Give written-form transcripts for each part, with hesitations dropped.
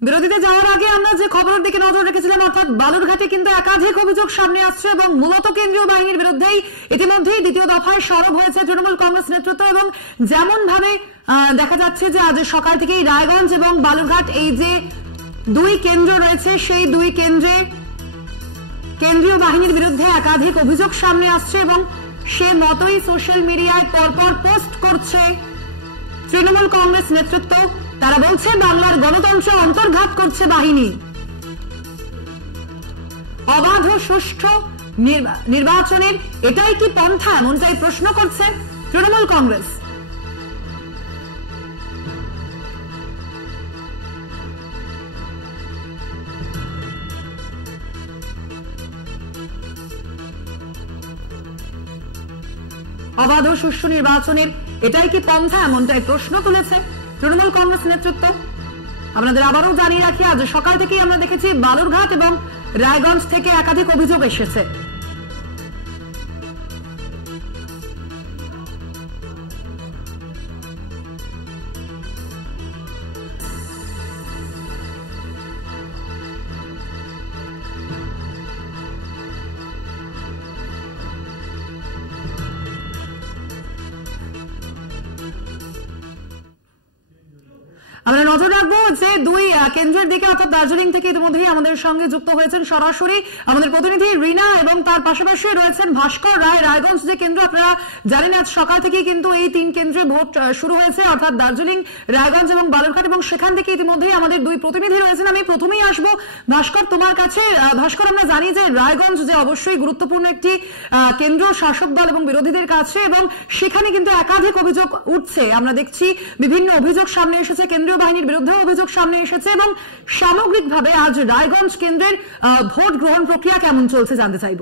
বিরোধীতে যাওয়ার আগে আমরা যে খবরের দিকে নজর রেখেছিলাম, অর্থাৎ বালুরঘাটে কিন্তু একাধিক অভিযোগ সামনে আসছে এবং মূলত কেন্দ্রীয় বাহিনীর বিরুদ্ধেই ইতিমধ্যেই দ্বিতীয় দফায় সরব হয়েছে তৃণমূল কংগ্রেস নেতৃত্ব। এবং যেমন ভাবে দেখা যাচ্ছে যে আজ সকাল থেকেই রায়গঞ্জ এবং বালুরঘাট এই যে দুই কেন্দ্র রয়েছে, সেই দুই কেন্দ্রে কেন্দ্রীয় বাহিনীর বিরুদ্ধে একাধিক অভিযোগ সামনে আসছে এবং সে মতোই সোশ্যাল মিডিয়ায় পরপর পোস্ট করছে তৃণমূল কংগ্রেস নেতৃত্ব। তারা বলছে বাংলার গণতন্ত্র অন্তর্ঘাত করছে বাহিনী, অবাধ ও সুষ্ঠু নির্বাচনের এটাই কি পন্থা, এমনটাই প্রশ্ন করছে তৃণমূল কংগ্রেস। অবাধ ও সুষ্ঠু নির্বাচনের এটাই কি পন্থা, এমনটাই প্রশ্ন তুলেছে তৃণমূল কংগ্রেস নেতৃত্ব। আপনাদের আবারও জানিয়ে রাখি, আজ সকাল থেকেই আমরা দেখেছি বালুরঘাট এবং রায়গঞ্জ থেকে একাধিক অভিযোগ এসেছে। আমরা নজর রাখবো যে দুই কেন্দ্রের দিকে, অর্থাৎ দার্জিলিং থেকে ইতিমধ্যেই আমাদের সঙ্গে যুক্ত হয়েছেন সরাসরি আমাদের প্রতিনিধি রিনা এবং তার পাশাপাশি রয়েছেন ভাস্কর রায়। রায়গঞ্জ যে কেন্দ্র, আপনারা জানেন আজ সকাল থেকেই কিন্তু এই তিন কেন্দ্রে ভোট শুরু হয়েছে, অর্থাৎ দার্জিলিং, রায়গঞ্জ এবং বালুরঘাট, এবং সেখান থেকে ইতিমধ্যেই আমাদের দুই প্রতিনিধি রয়েছেন। আমি প্রথমেই আসবো ভাস্কর তোমার কাছে। ভাস্কর, আমরা জানি যে রায়গঞ্জ যে অবশ্যই গুরুত্বপূর্ণ একটি কেন্দ্র শাসক দল এবং বিরোধীদের কাছে, এবং সেখানে কিন্তু একাধিক অভিযোগ উঠছে। আমরা দেখছি বিভিন্ন অভিযোগ সামনে এসেছে, কেন্দ্রীয় বাহিনীর বিরুদ্ধে অভিযোগ সামনে এসেছে, এবং সামগ্রিকভাবে আজ রায়গঞ্জ কেন্দ্রের ভোট গ্রহণ প্রক্রিয়া কেমন চলছে জানতে চাইব।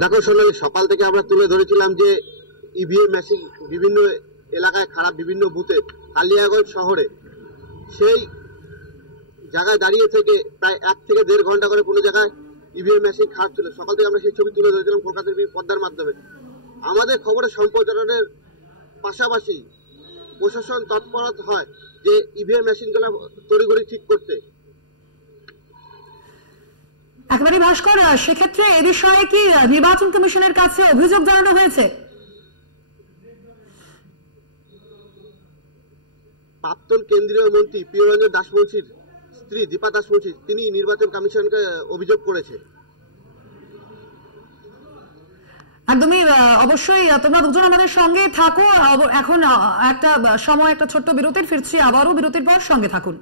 দেখো সোনালী, সকাল থেকে আমরা তুলে ধরেছিলাম যে ইভিএম মেশিন বিভিন্ন এলাকায় খারাপ, বিভিন্ন বুথে, কালিয়াগঞ্জ শহরে সেই জায়গায় দাঁড়িয়ে থেকে প্রায় 1 থেকে 1.5 ঘন্টা করে কোনো জায়গায় ইভিএম মেশিন খারাপ ছিল। সকাল থেকে আমরা সেই ছবি তুলে ধরেছিলাম কলকাতার পর্দার মাধ্যমে। আমাদের খবরের সম্প্রচারণের পাশাপাশি প্রশাসন তৎপরতা হয় যে ইভিএম মেশিনগুলো তড়িঘড়ি ঠিক করতে। একেবারে ভাস্কর, সেক্ষেত্রে এ বিষয়ে কি নির্বাচন কমিশনের কাছে অভিযোগ জানানো হয়েছে? প্রাক্তন কেন্দ্রীয় মন্ত্রী প্রিয়রঞ্জন দাসমুন্সির স্ত্রী দীপা দাসমুন্সি তিনি নির্বাচন কমিশনকে অভিযোগ করেছে। একদমই, অবশ্যই তোমরা দুজন আমাদের সঙ্গে থাকো। এখন একটা সময়, একটা ছোট্ট বিরতির, ফিরছি আবারও বিরতির পর, সঙ্গে থাকুন।